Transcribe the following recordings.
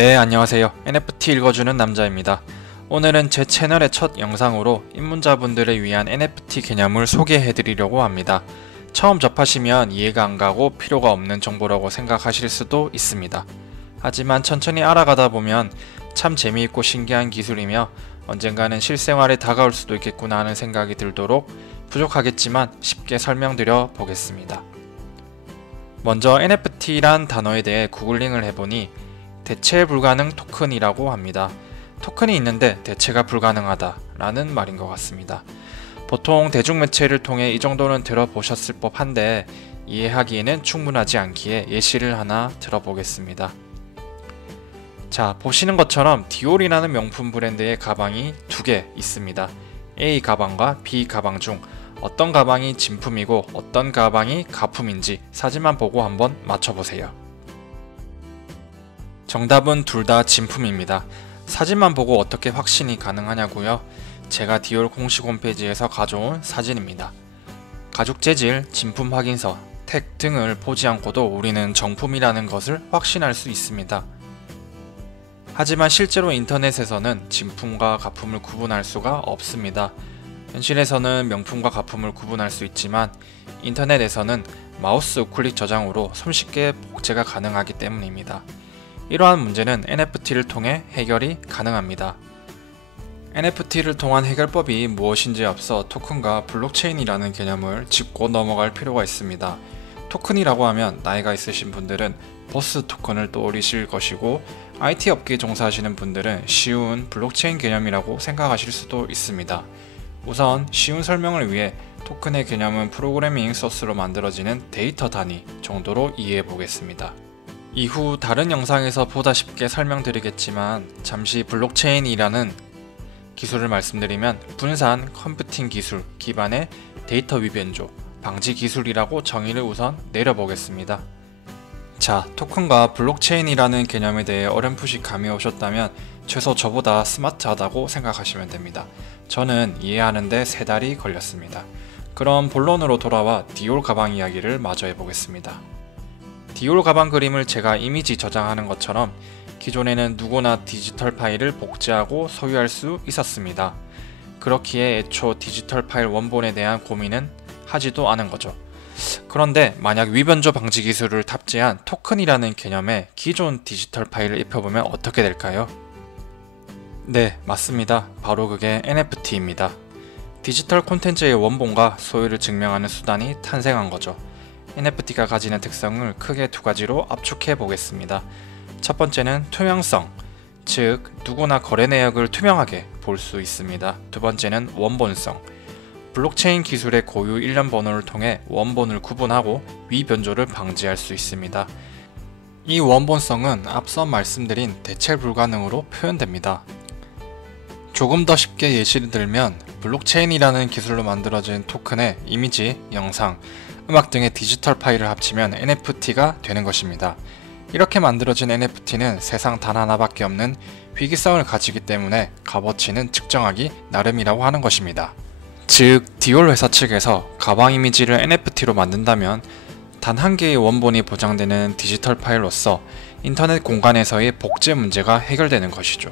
네, 안녕하세요. NFT 읽어주는 남자입니다. 오늘은 제 채널의 첫 영상으로 입문자분들을 위한 NFT 개념을 소개해드리려고 합니다. 처음 접하시면 이해가 안 가고 필요가 없는 정보라고 생각하실 수도 있습니다. 하지만 천천히 알아가다 보면 참 재미있고 신기한 기술이며 언젠가는 실생활에 다가올 수도 있겠구나 하는 생각이 들도록 부족하겠지만 쉽게 설명드려 보겠습니다. 먼저 NFT란 단어에 대해 구글링을 해보니 대체 불가능 토큰이라고 합니다. 토큰이 있는데 대체가 불가능하다 라는 말인 것 같습니다. 보통 대중매체를 통해 이 정도는 들어보셨을 법한데 이해하기에는 충분하지 않기에 예시를 하나 들어보겠습니다. 자, 보시는 것처럼 디올이라는 명품 브랜드의 가방이 두 개 있습니다. A 가방과 B 가방 중 어떤 가방이 진품이고 어떤 가방이 가품인지 사진만 보고 한번 맞춰보세요. 정답은 둘 다 진품입니다. 사진만 보고 어떻게 확신이 가능하냐고요? 제가 디올 공식 홈페이지에서 가져온 사진입니다. 가죽 재질, 진품 확인서, 택 등을 보지 않고도 우리는 정품이라는 것을 확신할 수 있습니다. 하지만 실제로 인터넷에서는 진품과 가품을 구분할 수가 없습니다. 현실에서는 명품과 가품을 구분할 수 있지만 인터넷에서는 마우스 우클릭 저장으로 손쉽게 복제가 가능하기 때문입니다. 이러한 문제는 NFT를 통해 해결이 가능합니다. NFT를 통한 해결법이 무엇인지에 앞서 토큰과 블록체인이라는 개념을 짚고 넘어갈 필요가 있습니다. 토큰이라고 하면 나이가 있으신 분들은 버스 토큰을 떠올리실 것이고 IT 업계에 종사하시는 분들은 쉬운 블록체인 개념이라고 생각하실 수도 있습니다. 우선 쉬운 설명을 위해 토큰의 개념은 프로그래밍 소스로 만들어지는 데이터 단위 정도로 이해해 보겠습니다. 이후 다른 영상에서 보다 쉽게 설명드리겠지만 잠시 블록체인이라는 기술을 말씀드리면 분산 컴퓨팅 기술 기반의 데이터 위변조 방지 기술이라고 정의를 우선 내려보겠습니다. 자, 토큰과 블록체인이라는 개념에 대해 어렴풋이 감이 오셨다면 최소 저보다 스마트하다고 생각하시면 됩니다. 저는 이해하는데 3달이 걸렸습니다. 그럼 본론으로 돌아와 디올 가방 이야기를 마저 해보겠습니다. 디올 가방 그림을 제가 이미지 저장하는 것처럼 기존에는 누구나 디지털 파일을 복제하고 소유할 수 있었습니다. 그렇기에 애초 디지털 파일 원본에 대한 고민은 하지도 않은 거죠. 그런데 만약 위변조 방지 기술을 탑재한 토큰이라는 개념에 기존 디지털 파일을 입혀보면 어떻게 될까요? 네, 맞습니다. 바로 그게 NFT입니다. 디지털 콘텐츠의 원본과 소유를 증명하는 수단이 탄생한 거죠. NFT가 가지는 특성을 크게 두 가지로 압축해 보겠습니다. 첫 번째는 투명성, 즉 누구나 거래 내역을 투명하게 볼 수 있습니다. 두 번째는 원본성, 블록체인 기술의 고유 일련 번호를 통해 원본을 구분하고 위변조를 방지할 수 있습니다. 이 원본성은 앞서 말씀드린 대체 불가능으로 표현됩니다. 조금 더 쉽게 예시를 들면 블록체인이라는 기술로 만들어진 토큰에 이미지, 영상, 음악 등의 디지털 파일을 합치면 NFT가 되는 것입니다. 이렇게 만들어진 NFT는 세상 단 하나밖에 없는 희귀성을 가지기 때문에 값어치는 측정하기 나름이라고 하는 것입니다. 즉, 디올 회사 측에서 가방 이미지를 NFT로 만든다면 단 한 개의 원본이 보장되는 디지털 파일로서 인터넷 공간에서의 복제 문제가 해결되는 것이죠.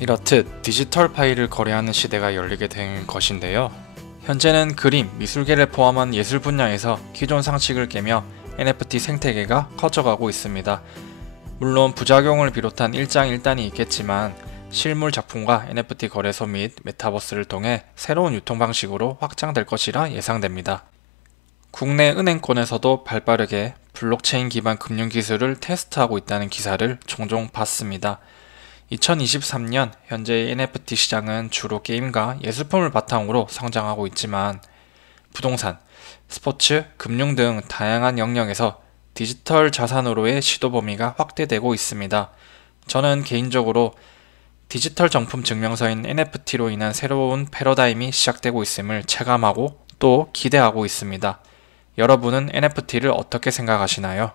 이렇듯 디지털 파일을 거래하는 시대가 열리게 된 것인데요. 현재는 그림, 미술계를 포함한 예술 분야에서 기존 상식을 깨며 NFT 생태계가 커져가고 있습니다. 물론 부작용을 비롯한 일장일단이 있겠지만 실물 작품과 NFT 거래소 및 메타버스를 통해 새로운 유통 방식으로 확장될 것이라 예상됩니다. 국내 은행권에서도 발빠르게 블록체인 기반 금융 기술을 테스트하고 있다는 기사를 종종 봤습니다. 2023년 현재의 NFT 시장은 주로 게임과 예술품을 바탕으로 성장하고 있지만 부동산, 스포츠, 금융 등 다양한 영역에서 디지털 자산으로의 시도 범위가 확대되고 있습니다. 저는 개인적으로 디지털 정품 증명서인 NFT로 인한 새로운 패러다임이 시작되고 있음을 체감하고 또 기대하고 있습니다. 여러분은 NFT를 어떻게 생각하시나요?